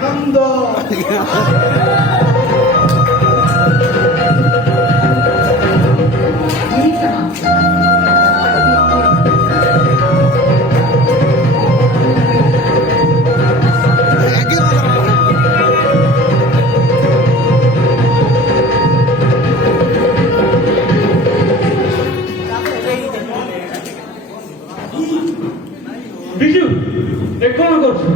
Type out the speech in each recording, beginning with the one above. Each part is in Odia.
আনন্দ ବିଜୁ ଏ କଣ କରୁଛୁ?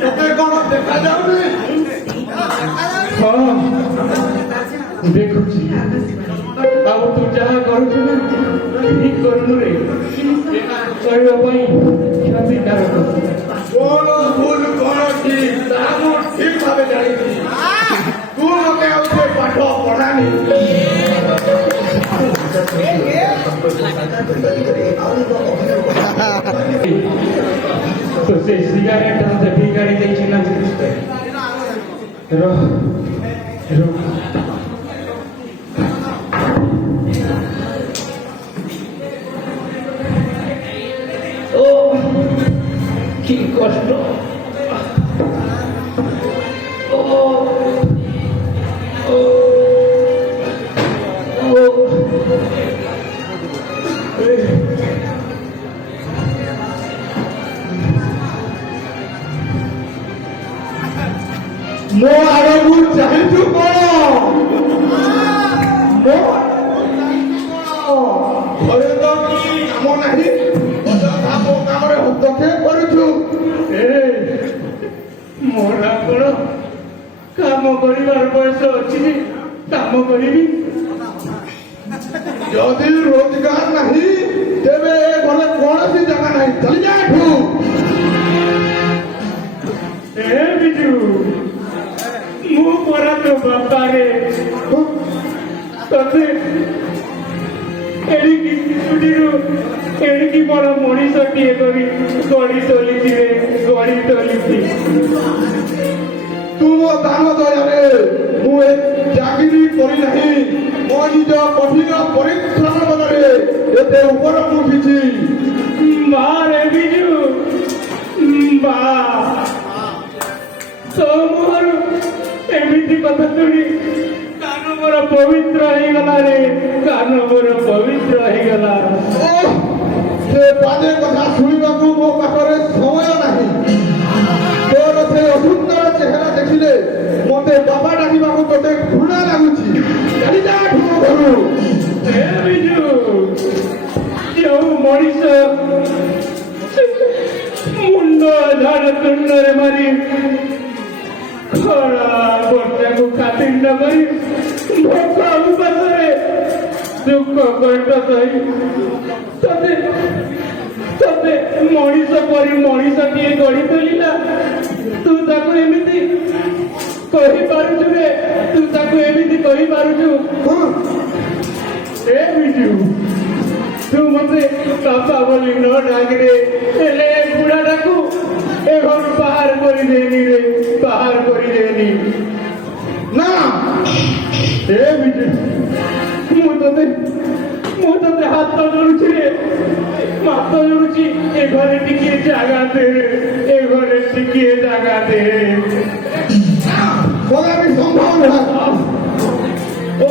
ତତେ କଣ ଦେଖାଯାଉନି? ହଁ ଦେଖୁଛି, ଆଉ ତୁ ଯାହା କରୁଛୁ ନା ଠିକ କରୁନୁ ରେ। କରିବା ପାଇଁ କ୍ଷତିକାରକ। କଣ ଭୁଲ କଣ ଠିକ ତାହା ମୁଁ ଠିକ ଭାବେ ଜାଣିଛି। ତୁ ମତେ ଆଉ ସେ ପାଠ ପଢାନି। তো সেই সিগারেট হাতে ভিখারি দেখছি না। ও কি কষ্ট। ও ও ও ମୋ ଆଡ଼କୁ ଚାହିଁଛୁ କଣ? ଘରେ ତ କିଛି କାମ ନାହିଁ, ଅଯଥା ମୋ କାମରେ ହସ୍ତକ୍ଷେପ କରୁଛୁ। ମୋର ଆପଣ କାମ କରିବାର ବୟସ ଅଛି ଯେ କାମ କରିବି। ଯଦି ରୋଜଗାର ନାହିଁ ତେବେ ଏ ଘରେ କୌଣସି ଜାଗା ନାହିଁ, ଚାଲିଯା ଏଠୁ। ବିଜୁ ମୁଁ ପରା ତୋ ବାପାରେ ତତେ ଏଣିକି ଶିଶୁଟିରୁ ଏଣିକି ବଡ ମଣିଷଟିଏ କରି ଗଢି ତୋଲିଛି ରେ, ଗଢି ତୋଲିଛି। ତୁମ ଦାନ ଦୟାରେ ମୁଁ ଏ ଚାକିରି କରିନାହିଁ, ମୋ ନିଜ କଠିନ ପରିଶ୍ରମ ବଳରେ ଏତେ ଉପରକୁ ଉଠିଛି। ମା ରେ ବିଜୁ ମା, ତୋ ମୁହଁରୁ ଏମିତି କଥା ଶୁଣି କାନ ମୋର ପବିତ୍ର ହେଇଗଲା ରେ, କାନ ମୋର ପବିତ୍ର ହେଇଗଲା। ସେ ବାଜେ କଥା ଶୁଣିବାକୁ ମୋ ପାଖରେ ସମୟ ନାହିଁ। ତୋର ସେ ଅସୁନ୍ଦର ଚେହେରା ଦେଖିଲେ ମତେ ବାପା ଡାକିବାକୁ ତୋତେ ଘୃଣା ଲାଗୁଛି। ଚାଲିଯା ଏଠୁ ମୋ ଘରୁ। ବିଜୁ ଯେଉଁ ମଣିଷ ମୁଣ୍ଡ ଝାଡ଼ ତୁଣ୍ଡରେ ମାରି ଖରା ବର୍ଷାକୁ ଖାତିର ନ କରି ଭୋକ ଉପାସରେ ଦୁଃଖ କଷ୍ଟ ସହି ତତେ ତତେ ମଣିଷ ପରି ମଣିଷଟିଏ ଗଢି ତୋଳିଲା, ତୁ ତାକୁ ଏମିତି କହିପାରୁଛୁ ରେ, ତୁ ତାକୁ ଏମିତି କହିପାରୁଛୁ? ଏ ବିଜୁ ତୁ ମତେ ବାପା ବୋଲି ନ ଡାକିରେ, ହେଲେ ଏ ବୁଢାଟାକୁ ଏ ଘରୁ ବାହାର କରିଦେନି ରେ, ବାହାର କରିଦେନି। ନା ଏ ବିଜୁ ମୁଁ ତତେ ହାତ ଯୋଡୁଛି ରେ, ହାତ ଯୋଡୁଛି। ଏ ଘରେ ଟିକିଏ ଜାଗା ଦେ, ଏ ଘରେ ଟିକିଏ ଜାଗା ଦେ। କଦାପି ସମ୍ଭବ ନୁହେଁ। ଓ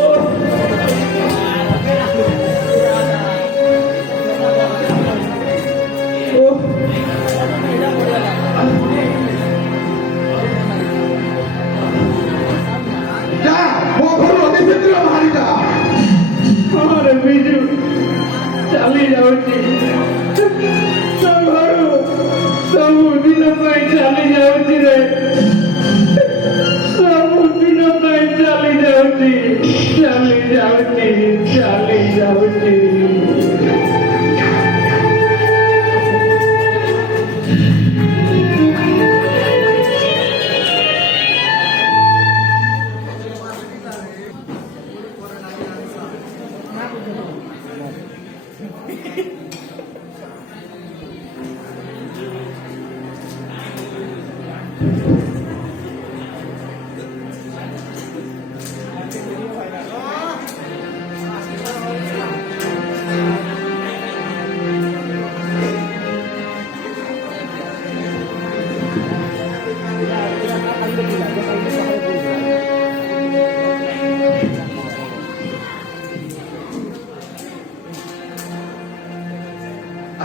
ଯା ମୋ ଘରୁ ଅତି ଶୀଘ୍ର ବାହାରି ଯା। ହଁ ବିଜୁ ଚାଲି ଯାଉଛି, ତୋ ଘରୁ ସବୁଦିନ ପାଇଁ ଚାଲି ଯାଉଛି ରେ, ସବୁଦିନ ପାଇଁ ଚାଲି ଯାଉଛି, ଚାଲି ଯାଉଛି, ଚାଲି ଯାଉଛି।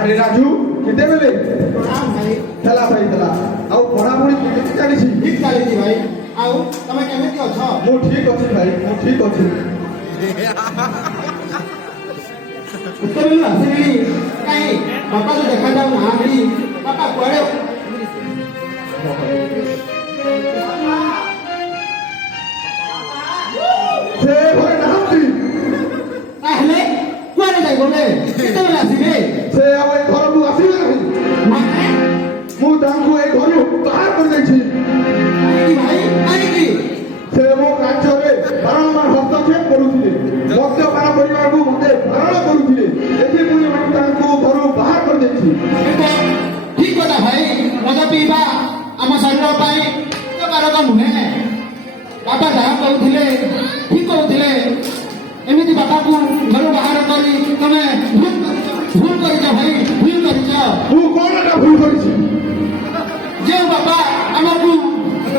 ଆରେ ରାଜୁ କେତେବେଳେ ପ୍ରଣାମ ଭାଇ। ହେଲା ଭାଇ ହେଲା ଆଉ ପଢାପଢି କେମିତି ଚାଲିଛି ଠିକ ଚାଲିଛି ଭାଇ। ଆଉ ତମେ କେମିତି ଅଛ? ମୁଁ ଠିକ ଅଛି ଭାଇ ମୁଁ ଠିକ ଅଛି କେତେବେଳେ ଆସିଲି କାହିଁ ବାପା ତ ଦେଖାଯାଉ ନାହାନ୍ତି। ବାପା କୁଆଡ଼େ? ସେ ଘରେ ନାହାନ୍ତି ତାହେଲେ କୁଆଡ଼େ ଯାଇ ଗଲେ? କେତେବେଳେ ଆସିବେ? ସେ ଆଉ ଏ ଘରକୁ ଆସିବେ ନାହିଁ ମାନେ? ମୁଁ ତାଙ୍କୁ ଏ ଘରୁ ବାହାର କରିଦେଇଛି କାହିଁକି ଭାଇ? କାହିଁକି? ସେ ମୋ କାର୍ଯ୍ୟରେ ବାରମ୍ବାର ହସ୍ତକ୍ଷେପ କରୁଥିଲେ ମଦ୍ୟପାନ କରିବାକୁ ମତେ ବାରଣ କରୁଥିଲେ ଏଥିପାଇଁ ମୁଁ ତାଙ୍କୁ ଘରୁ ବାହାର କରିଦେଇଛି କିନ୍ତୁ ଠିକ କଥା ଭାଇ। ମଦ ପିଇବା ଆମ ଶରୀର ପାଇଁ କ୍ଷତିକାରକ ନୁହେଁ। ବାପା ଯାହା କହୁଥିଲେ ଠିକ କହୁଥିଲେ। ଏମିତି ବାପାକୁ ଘରୁ ବାହାର କରି ତମେ ଭୁଲ କରିଛ ଭାଇ, ଭୁଲ କରିଛ। ମୁଁ କଣଟା ଭୁଲ କରିଛି ଯେଉଁ ବାପା ଆମକୁ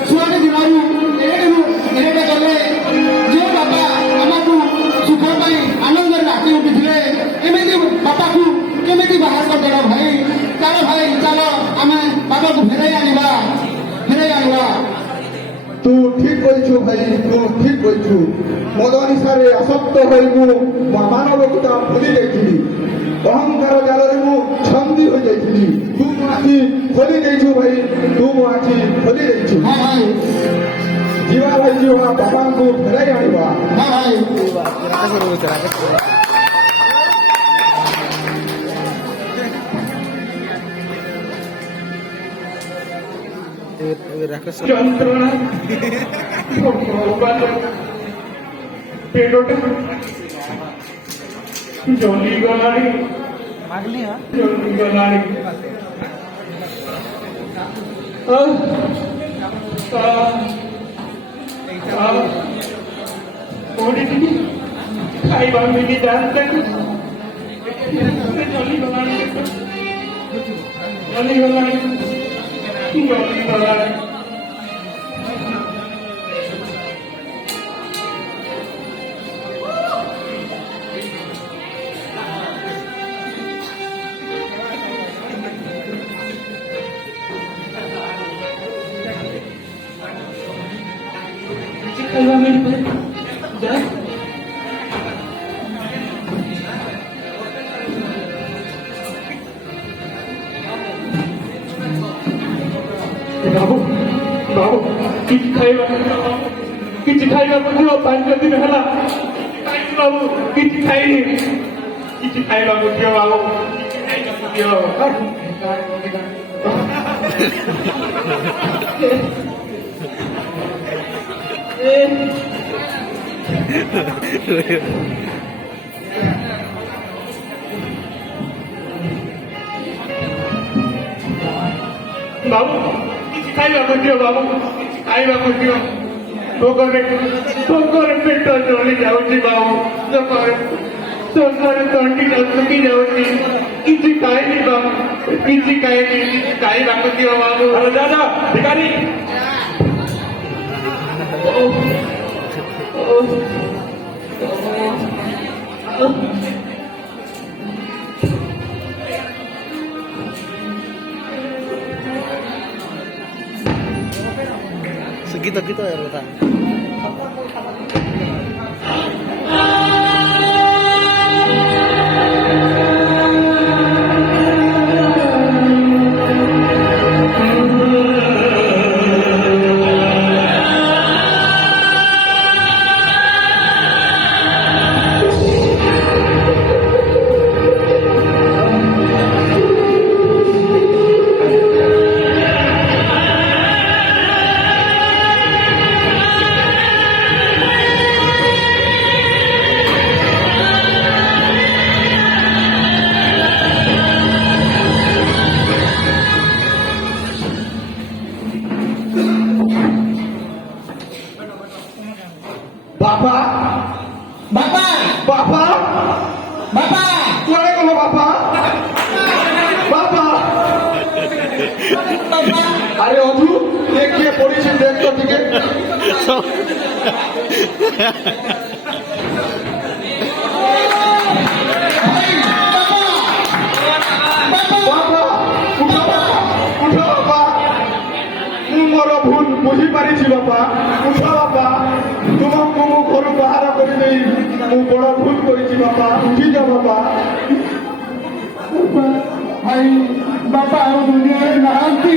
ଛୁଆଟି ଦିନରୁ ଏଡ଼େ ଗଲେ, ଯେଉଁ ବାପା ଆମକୁ ସୁଖ ପାଇଁ ଆନନ୍ଦରେ ନାଚି ଉଠିଥିଲେ, ଏମିତି ବାପାକୁ କେମିତି ବାହାର କରିଦେଲ ଭାଇ? ଚାଲ ଭାଇ ଚାଲ ଆମେ ବାପାକୁ ଫେରାଇ ଆଣିବା, ଫେରାଇ ଆଣିବା। ତୁ ଠିକ କରିଛୁ ଭାଇ ତୁ ଠିକ କରିଛୁ ମଦ ନିଶାରେ ଆସକ୍ତ ହୋଇ ମୁଁ ମାନବକତା ଭୁଲି ଯାଇଥିଲି ଅହଙ୍କାର ଜାଲରେ ମୁଁ ଛନ୍ଦି ହୋଇଯାଇଥିଲି ତୁ ମୋ ଆଖି ଖୋଲି ଦେଇଛୁ ଭାଇ ତୁ ମୋ ଆଖି ଖୋଲି ଦେଇଛୁ ହଁ ଭାଇ, ଯିବା ଭାଇ ଯିବା ବାପାଙ୍କୁ ଫେରାଇ ଆଣିବା ହଁ ଭାଇ। যন্ত্রণা ভগবান পেটটা জ্বলিগলাଣି জ্বলিগলাଣି ପଡ଼ିଥିଲି ଖାଇବା ମିଳି ଯାଆନ୍ତାକୁ ଜ୍ବଲିଗଲାଣି ଜ୍ବଲିଗଲାଣି ଜ୍ବଲିଗଲାଣି खाଇବା ମିଳିପାରେ ବାବୁ ବାବୁ କିଛି ଖାଇବାକୁ ଦିଅ 5 ଦିନ ହେଲା ଖାଇନି ବାବୁ କିଛି ଖାଇନି କିଛି ଖାଇବାକୁ ଦିଅ ବାବୁ କିଛି ଖାଇବାକୁ ଦିଅ ବାବୁ କିଛି ଖାଇବାକୁ ଦିଅ ବାବୁ କିଛି ଖାଇବାକୁ ଦିଅ ଭୋକରେ ପେଟ ଜଳି ଯାଉଛି ବାବୁ ଶୋଷରେ ତଣ୍ଟିଟା ଶୁଖି ଯାଉଛି କିଛି ଖାଇନି ବାବୁ କିଛି ଖାଇନି କିଛି ଖାଇବାକୁ ଦିଅ ବାବୁ ଦାଦା ଭିକାରୀ Segitu-gitu ya Ruta. ବାପା ଆରେ ଅଧୁ ଏ କିଏ ପଡ଼ିଛି ଦେଖ ତ ଟିକେ ବାପା ଉଠ ବାପା ମୁଁ ମୋର ଭୁଲ ବୁଝିପାରିଛି ବାପା ଉଠ ବାପା ତୁମକୁ ମୁଁ ଘରୁ ବାହାର କରିଦେଇ ମୁଁ ବଡ଼ ଭୁଲ କରିଛି ବାପା ଉଠିଯାଅ ବାପା ଭାଇ ବାପା ଆଉ ଦୁନିଆରେ ନାହାନ୍ତି